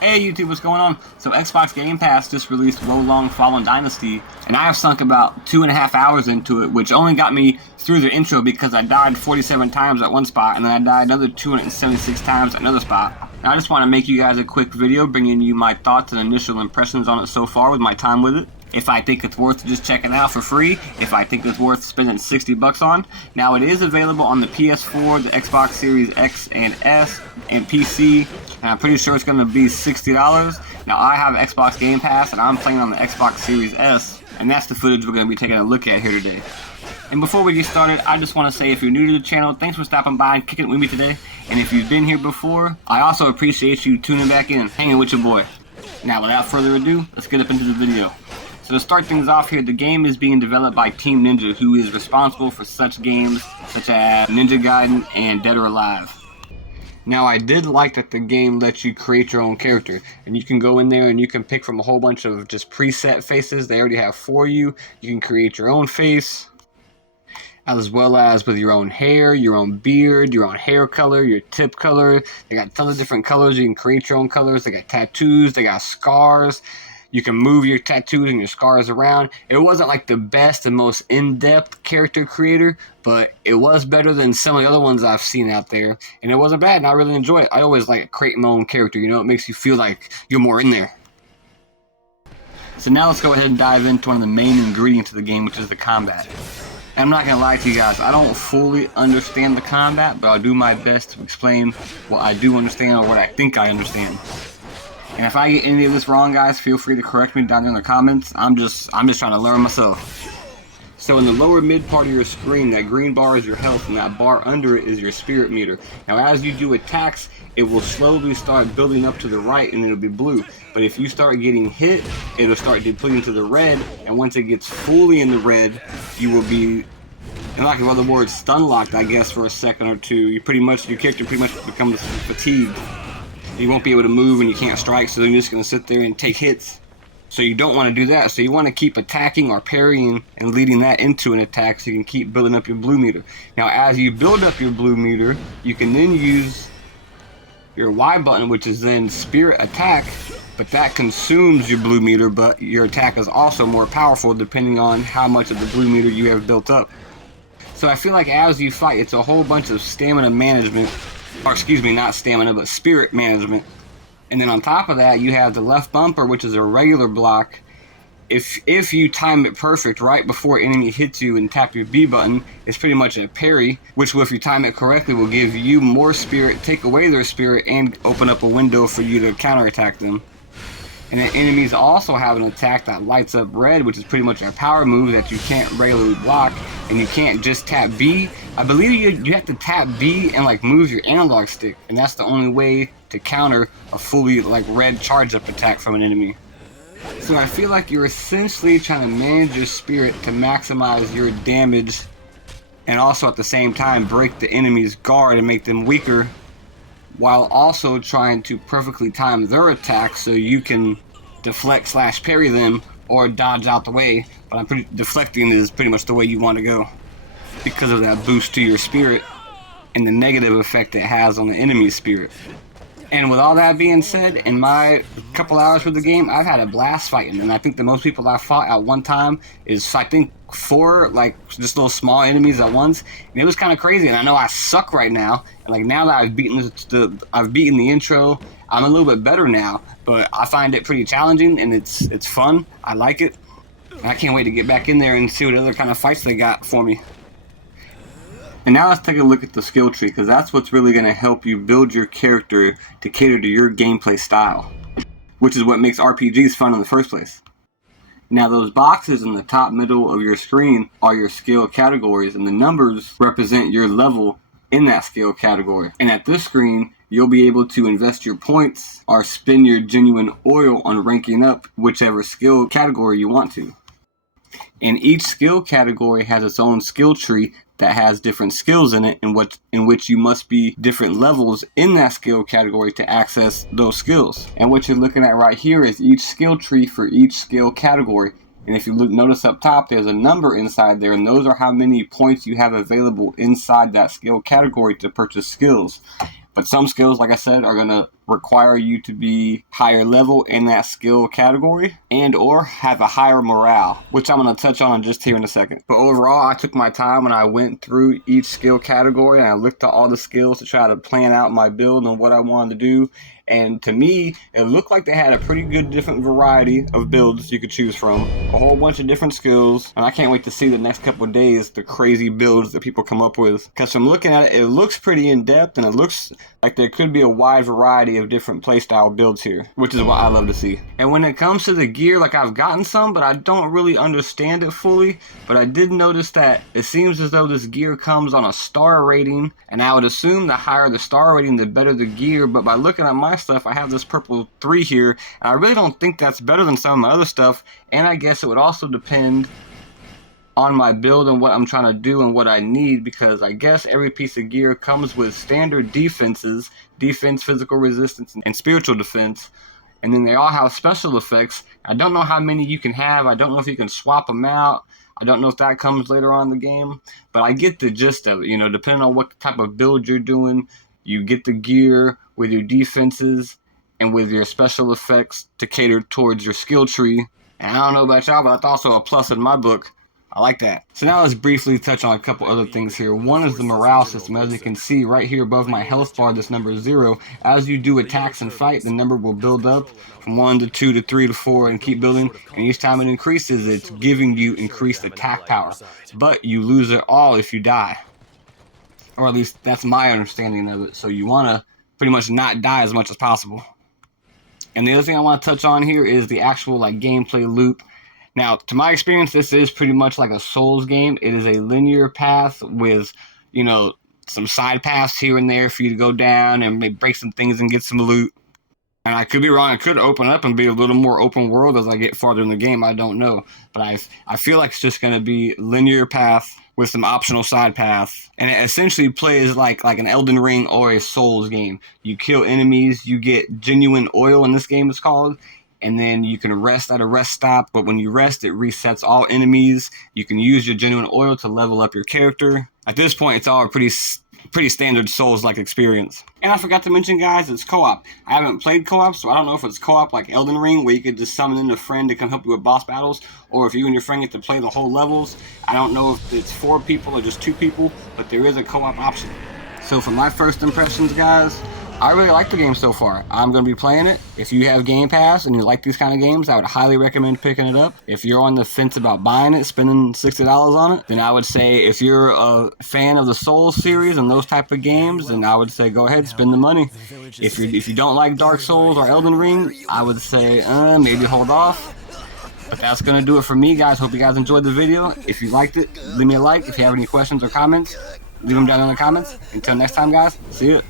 Hey YouTube, what's going on? So Xbox Game Pass just released Wo Long Fallen Dynasty, and I have sunk about 2.5 hours into it, which only got me through the intro because I died 47 times at one spot, and then I died another 276 times at another spot. And I just want to make you guys a quick video bringing you my thoughts and initial impressions on it so far with my time with it. If I think it's worth just checking out for free, if I think it's worth spending 60 bucks on. Now it is available on the PS4, the Xbox Series X and S, and PC, and I'm pretty sure it's going to be $60. Now I have Xbox Game Pass, and I'm playing on the Xbox Series S, and that's the footage we're going to be taking a look at here today. And before we get started, I just want to say if you're new to the channel, thanks for stopping by and kicking it with me today. And if you've been here before, I also appreciate you tuning back in, hanging with your boy. Now without further ado, let's get up into the video. So to start things off here, the game is being developed by Team Ninja, who is responsible for such games such as Ninja Gaiden and Dead or Alive. Now I did like that the game lets you create your own character, and you can go in there and you can pick from a whole bunch of just preset faces they already have for you. You can create your own face, as well as with your own hair, your own beard, your own hair color, your tip color. They got tons of different colors. You can create your own colors. They got tattoos, they got scars. You can move your tattoos and your scars around. It wasn't like the best and most in-depth character creator, but it was better than some of the other ones I've seen out there. And it wasn't bad, and I really enjoy it. I always like creating my own character, you know? It makes you feel like you're more in there. So now let's go ahead and dive into one of the main ingredients of the game, which is the combat. And I'm not going to lie to you guys, I don't fully understand the combat, but I'll do my best to explain what I do understand or what I think I understand. And if I get any of this wrong, guys, feel free to correct me down there in the comments. I'm just trying to learn myself. So in the lower mid part of your screen, that green bar is your health, and that bar under it is your spirit meter. Now as you do attacks, it will slowly start building up to the right, and it'll be blue. But if you start getting hit, it'll start depleting to the red, and once it gets fully in the red, you will be, in lack of other words, stun locked, I guess, for a second or two. Your character pretty much becomes fatigued. You won't be able to move and you can't strike, so you're just going to sit there and take hits. So you don't want to do that, so you want to keep attacking or parrying and leading that into an attack so you can keep building up your blue meter. Now as you build up your blue meter, you can then use your Y button, which is then spirit attack, but that consumes your blue meter, but your attack is also more powerful depending on how much of the blue meter you have built up. So I feel like as you fight, it's a whole bunch of stamina management. Or excuse me, not stamina, but spirit management. And then on top of that, you have the left bumper, which is a regular block. If you time it perfect right before enemy hits you and tap your B button, it's pretty much a parry, which if you time it correctly will give you more spirit, take away their spirit, and open up a window for you to counterattack them. And then enemies also have an attack that lights up red, which is pretty much a power move that you can't regularly block, and you can't just tap B. I believe you have to tap B and like move your analog stick, and that's the only way to counter a fully like red charge up attack from an enemy. So I feel like you're essentially trying to manage your spirit to maximize your damage, and also at the same time break the enemy's guard and make them weaker, while also trying to perfectly time their attack so you can deflect / parry them or dodge out the way. But deflecting is pretty much the way you want to go because of that boost to your spirit and the negative effect it has on the enemy's spirit. And with all that being said, in my couple hours with the game, I've had a blast fighting, and I think the most people I fought at one time is, I think, 4 like just little small enemies at once, and it was kind of crazy. And I know I suck right now, and like now that I've beaten the intro, I'm a little bit better now. But I find it pretty challenging, and it's fun. I like it, and I can't wait to get back in there and see what other kind of fights they got for me. And now let's take a look at the skill tree, because that's what's really going to help you build your character to cater to your gameplay style, which is what makes RPGs fun in the first place. Now those boxes in the top middle of your screen are your skill categories, and the numbers represent your level in that skill category. And at this screen, you'll be able to invest your points or spend your genuine oil on ranking up whichever skill category you want to. And each skill category has its own skill tree that has different skills in it, in which you must be different levels in that skill category to access those skills. And what you're looking at right here is each skill tree for each skill category. And if you notice up top, there's a number inside there, and those are how many points you have available inside that skill category to purchase skills. But some skills, like I said, are going to require you to be higher level in that skill category and or have a higher morale, which I'm going to touch on just here in a second. But overall, I took my time and I went through each skill category and I looked at all the skills to try to plan out my build and what I wanted to do. And to me, it looked like they had a pretty good different variety of builds you could choose from. A whole bunch of different skills. And I can't wait to see the next couple of days the crazy builds that people come up with. Because from looking at it, it looks pretty in-depth and it looks like there could be a wide variety of different playstyle builds here, which is what I love to see. And when it comes to the gear, like I've gotten some, but I don't really understand it fully. But I did notice that it seems as though this gear comes on a star rating. And I would assume the higher the star rating, the better the gear. But by looking at my stuff, I have this purple 3 here, and I really don't think that's better than some of my other stuff. And I guess it would also depend on my build and what I'm trying to do and what I need, because I guess every piece of gear comes with standard defenses: defense, physical resistance, and spiritual defense. And then they all have special effects. I don't know how many you can have. I don't know if you can swap them out. I don't know if that comes later on in the game, but I get the gist of it. You know, depending on what type of build you're doing, you get the gear with your defenses and with your special effects to cater towards your skill tree. And I don't know about y'all, but that's also a plus in my book. I like that. So now let's briefly touch on a couple other things here. One is the morale system. As you can see right here above my health bar, this number is 0. As you do attacks and fight, the number will build up from 1 to 2 to 3 to 4 and keep building. And each time it increases, it's giving you increased attack power. But you lose it all if you die. Or at least that's my understanding of it. So you want to pretty much not die as much as possible. And the other thing I want to touch on here is the actual gameplay loop. Now, to my experience, this is pretty much like a Souls game. It is a linear path with, you know, some side paths here and there for you to go down and maybe break some things and get some loot. And I could be wrong. It could open up and be a little more open world as I get farther in the game. I don't know. But I feel like it's just going to be linear path with some optional side paths. And it essentially plays like an Elden Ring or a Souls game. You kill enemies. You get genuine oil in this game, it's called. And then you can rest at a rest stop. But when you rest, it resets all enemies. You can use your genuine oil to level up your character. At this point, it's all a pretty standard Souls-like experience. And I forgot to mention, guys, it's co-op. I haven't played co-op, so I don't know if it's co-op like Elden Ring, where you could just summon in a friend to come help you with boss battles, or if you and your friend get to play the whole levels. I don't know if it's 4 people or just 2 people, but there is a co-op option. So for my first impressions, guys, I really like the game so far. I'm going to be playing it. If you have Game Pass and you like these kind of games, I would highly recommend picking it up. If you're on the fence about buying it, spending $60 on it, then I would say if you're a fan of the Souls series and those type of games, then I would say go ahead, spend the money. If you don't like Dark Souls or Elden Ring, I would say maybe hold off. But that's going to do it for me, guys. Hope you guys enjoyed the video. If you liked it, leave me a like. If you have any questions or comments, leave them down in the comments. Until next time, guys, see you.